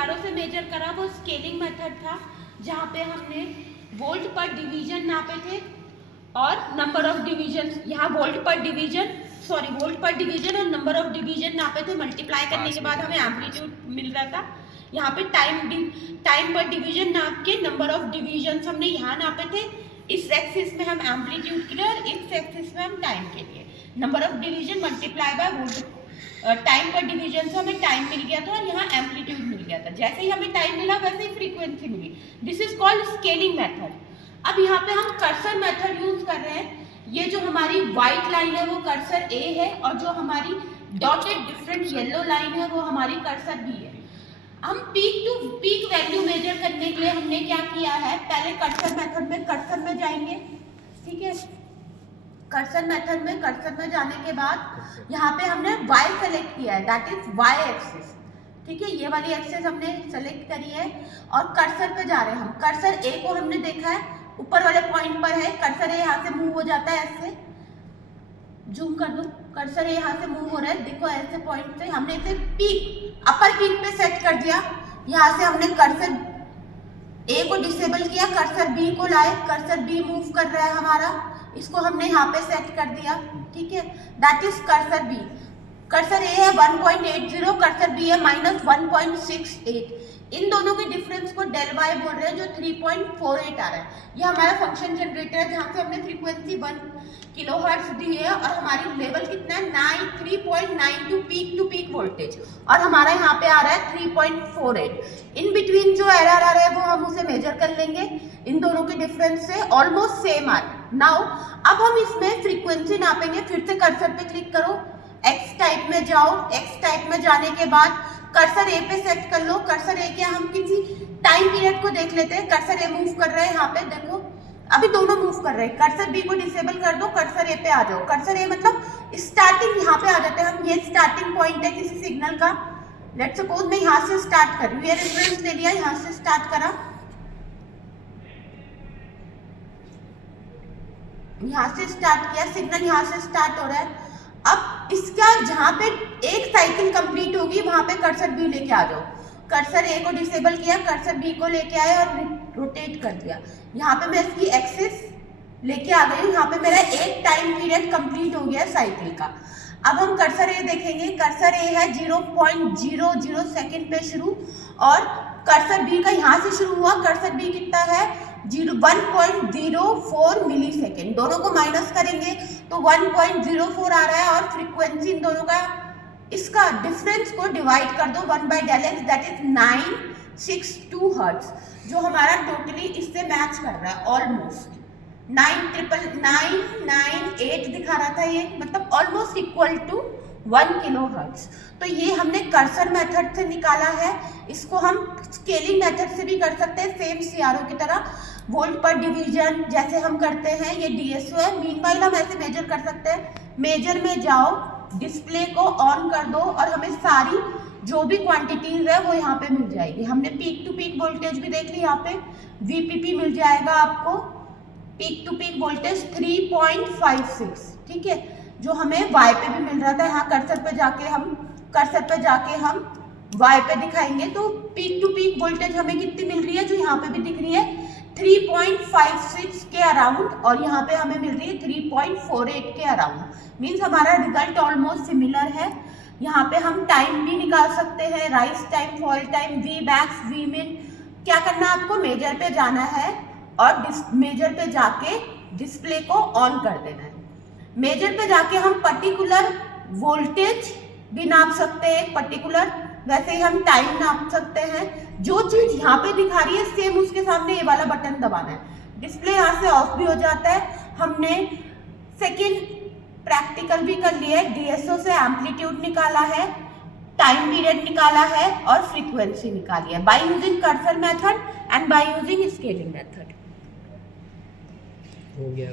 CRO से major करा वो स्केलिंग मेथड था, जहाँ पे हमने वोल्ट पर डिवीजन नापे थे और नंबर ऑफ डिवीजन, यहाँ वोल्ट पर डिवीजन और नंबर ऑफ डिवीजन नापे थे। मल्टीप्लाई करने के बाद हमें एम्पलीट्यूड मिल रहा था। यहाँ पे टाइम पर डिवीजन नाप के नंबर ऑफ डिवीजन हमने यहाँ नापे थे। इस एक्सिस में हम एम्पलीट्यूड के लिए और इस एक्सिस में हम टाइम के लिए number of division multiply by volt time पर डिवीजन से हमें टाइम मिल गया था और यहाँ एम्पलीट्यूड मिल गया था। जैसे ही हमें टाइम मिला वैसे ही फ्रीक्वेंसी मिली। This is called scaling method. अब यहाँ पे हम कर्सर मेथड यूज कर रहे हैं। ये जो हमारी व्हाइट लाइन है वो कर्सर ए है और जो हमारी डॉटेड डिफरेंट येलो लाइन है वो हमारी कर्सर बी है। हम peak to peak value measure करने के लिए हमने क्या किया है, पहले कर्सर मेथड में कर्सर में जाएंगे, ठीक है। कर्सर मेथड में कर्सर में जाने के बाद यहाँ पे हमने y सेलेक्ट किया है, दैट इज y एक्सिस, ठीक है। ये वाली एक्सिस हमने सेलेक्ट करी है और कर्सर पे जा रहे हैं हम। कर्सर ए को हमने देखा है ऊपर वाले पॉइंट पर है, कर्सर ए यहाँ से मूव हो जाता है, ऐसे जूम कर दो, कर्सर ए यहाँ से मूव हो रहा है, देखो ऐसे पॉइंट से हमने इसे पीक अपर पीक पे सेट कर दिया। यहाँ से हमने कर्सर ए को डिसेबल किया, कर्सर बी को लाए, कर्सर बी मूव कर रहा है हमारा, इसको हमने यहाँ पे सेट कर दिया, ठीक है। That is cursor B. Cursor A है 1.80, कर्सर बी है -1.68। इन दोनों के डिफरेंस को डेल वाई बोल रहे हैं, जो 3.48 आ रहा है। ये हमारा फंक्शन जनरेटर है जहाँ से हमने फ्रीक्वेंसी 1 किलोहर्ट्ज दी है और हमारी लेवल कितना है 3.92 पीक टू पीक वोल्टेज और हमारा यहाँ पे आ रहा है 3.48। इन बिटवीन जो एरर आ रहा है वो हम उसे मेजर कर लेंगे। इन दोनों के डिफरेंस से ऑलमोस्ट सेम आ रहा है। नाउ अब हम इसमें फ्रीक्वेंसी नापेंगे। फिर से कर्सर पे क्लिक करो, एक्स टाइप में जाओ, एक्स टाइप में जाने के बाद कर्सर ए पे सेट कर लो। कर्सर ए के हम किसी टाइम पीरियड को देख लेते हैं। कर्सर ए मूव कर रहे हैं, यहाँ पे देखो अभी दोनों मूव कर रहे हैं। कर्सर बी को डिसेबल कर दो, कर्सर ए पे आ जाओ। कर्सर ए मतलब स्टार्टिंग यहाँ पे आ जाते हैं हम। ये स्टार्टिंग पॉइंट है किसी सिग्नल का। लेट सपोज मैं यहाँ से स्टार्ट कर रही हूँ, ये रेफरेंस ले लिया, यहाँ से स्टार्ट करा, यहाँ से स्टार्ट किया, सिग्नल यहाँ से स्टार्ट हो रहा है। अब इसका जहाँ पे एक साइकिल कंप्लीट होगी वहां पे कर्सर बी लेके आ जाओ। कर्सर ए को डिसेबल किया, कर्सर बी को लेके आए और रोटेट कर दिया। यहाँ पे मैं इसकी एक्सिस लेके आ गई हूँ। यहाँ पे मेरा एक टाइम पीरियड कंप्लीट हो गया साइकिल का। अब हम कर्सर ए देखेंगे। कर्सर ए है 0.00 सेकेंड पे शुरू और कर्सर बी का यहाँ से शुरू हुआ। कर्सर बी कितना है 1.04 मिली सेकेंड। दोनों को माइनस करेंगे तो 1.04 आ रहा है और फ्रीक्वेंसी इन दोनों का इसका डिफरेंस को डिवाइड कर दो 1/Δx, दैट इज 962 हर्ट्ज, जो हमारा टोटली इससे मैच कर रहा है। ऑलमोस्ट 9,998 दिखा रहा था ये, मतलब almost equal to 1 kilo hertz. तो ये हमने कर्सर मेथड से निकाला है। इसको हम स्केलिंग मेथड से भी कर सकते हैं, सेम सीआरओ की तरह, वोल्ट पर डिवीजन जैसे हम करते हैं। ये डीएसओ है। मीनवाइल हम ऐसे मेजर कर सकते हैं। मेजर में जाओ, डिस्प्ले को ऑन कर दो और हमें सारी जो भी क्वांटिटीज है वो यहाँ पे मिल जाएगी। हमने पीक टू पीक वोल्टेज भी देख ली, यहाँ पे वीपीपी मिल जाएगा आपको। पीक टू पीक वोल्टेज 3.56, ठीक है, जो हमें वाई पे भी मिल रहा था। यहाँ कर्सर पे जाके हम वाई पे दिखाएंगे तो पीक टू पीक वोल्टेज हमें कितनी मिल रही है, जो यहाँ पे भी दिख रही है 3.56 के अराउंड और यहाँ पे हमें मिल रही है 3.48 के अराउंड। मीन्स हमारा रिजल्ट ऑलमोस्ट सिमिलर है। यहाँ पे हम टाइम भी निकाल सकते हैं, rise time, fall time, V max, V min. क्या करना है आपको, मेजर पे जाना है और मेजर पे जाके डिस्प्ले को ऑन कर देना है। मेजर पे जाके हम पर्टिकुलर वोल्टेज भी नाप सकते हैं, पर्टिकुलर, वैसे ही हम टाइम नाप सकते हैं। जो चीज यहाँ पे दिखा रही है सेम उसके सामने ये वाला बटन दबाना है। डिस्प्ले यहाँ से ऑफ भी हो जाता है। हमने सेकेंड प्रैक्टिकल भी कर लिया है। डीएसओ से एम्पलीट्यूड निकाला है, टाइम पीरियड निकाला है और फ्रीक्वेंसी निकाली है by using cursor method and by using scaling method. हो गया।